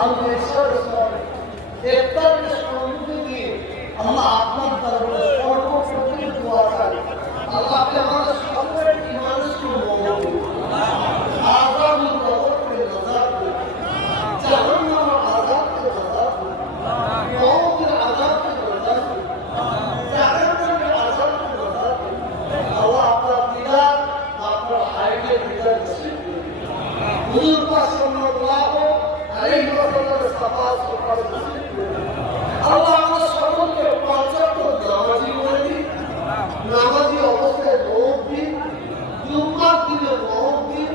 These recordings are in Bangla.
আল্লাহ ইফতারের সম্মুখে দিয়ে আল্লাহ আপনার দরবারে সর্বপ্রথম দোয়া চাই আল্লাহ আপনি আমাদের সকলের ইমানের মঙ্গল করুন আযাবুল কবরকে নাজাত করুন জাহান্নামের আযাবকে নাজাত করুন মওতের আযাবকে নাজাত করুন জাহান্নামের আযাবকে নাজাত করুন আল্লাহ আপনার দিদার আপনার হাইটের দিদার নসিব করুন হুজুর পাক সাল্লাল্লাহু আলাইহি ওয়াসাল্লামের সাফাত সুপার নসিব করুন আল্লাহ আমাদের সকলকে পাঁচওয়াক্ত নামাজি করে দিন নামাজি অবস্থায় মওত দিন জুম্মার দিনে মওত দিন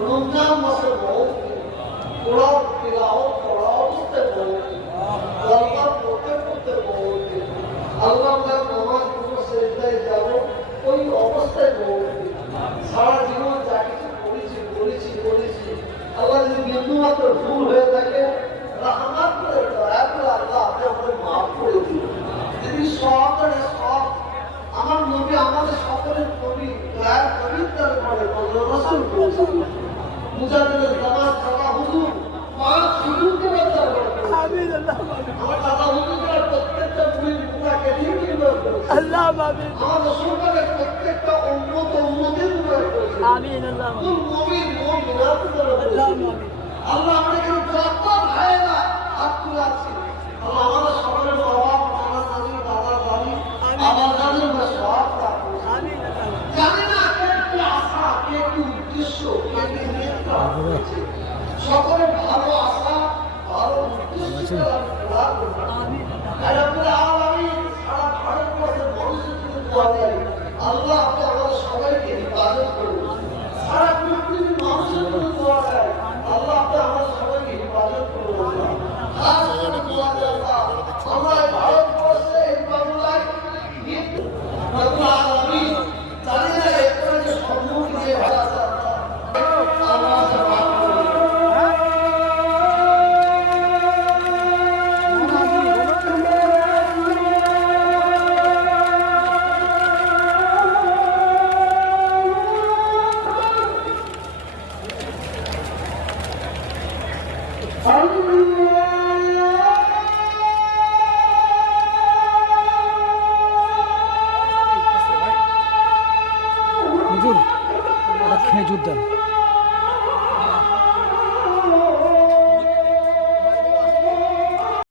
রমজান মাসে মওত দিন কোরআন তিলাওয়াত করা অবস্থায় মওত দিন আল্লাহ পড়তে পড়তে মওত দিন আল্লাহ আমরা নামাজ পড়ে সেজদায় যাব ওই অবস্থায় মওত দিন সারা জীবন যা কিছু করেছি আল্লাহ যদি বিন্দুমাত্র ভুল হয়ে থাকে রহমত করে দয়া করে আল্লাহ আপনি আমাদের মাফ করে দিন যদি সব আমার নবী আমাদের সকলের নবী দয়ার পবিত্র করে রাসূল বলেছেন মুজাহিদের জামাত দাদা হুজুর পাঁচ হুজুরকে বাঁচার আমিন আল্লাহ আমার দাদা হুজুরের প্রত্যেকটা মুরিদ মুতাকে দিয়ে আল্লাহ আমিন আমার রাসূলের প্রত্যেকটা উম্মতের দোয়া করেছেন আমিন আল্লাহ মুমিন মুমিনাত আল্লাহ আমিন আল্লাহ আমাদের যত ভাইরা আত্মীয় আছে আল্লাহ আমাদের সকলের বাবা নানা নানি দাদা দাদি আমার দাদির সব আমিন আল্লাহ জানি না কি আশা কি উদ্দেশ্য কি নেতা সকলের ভালো আশা ভালো উদ্দেশ্য আমিন আল্লাহ আলামিন সারা ভারতবর্ষের মানুষের জন্য দোয়া করি আল্লাহ আপনি আমাদের সবাইকে হিফাজত করুন সারা পৃথিবীর মানুষের জন্য দোয়া করি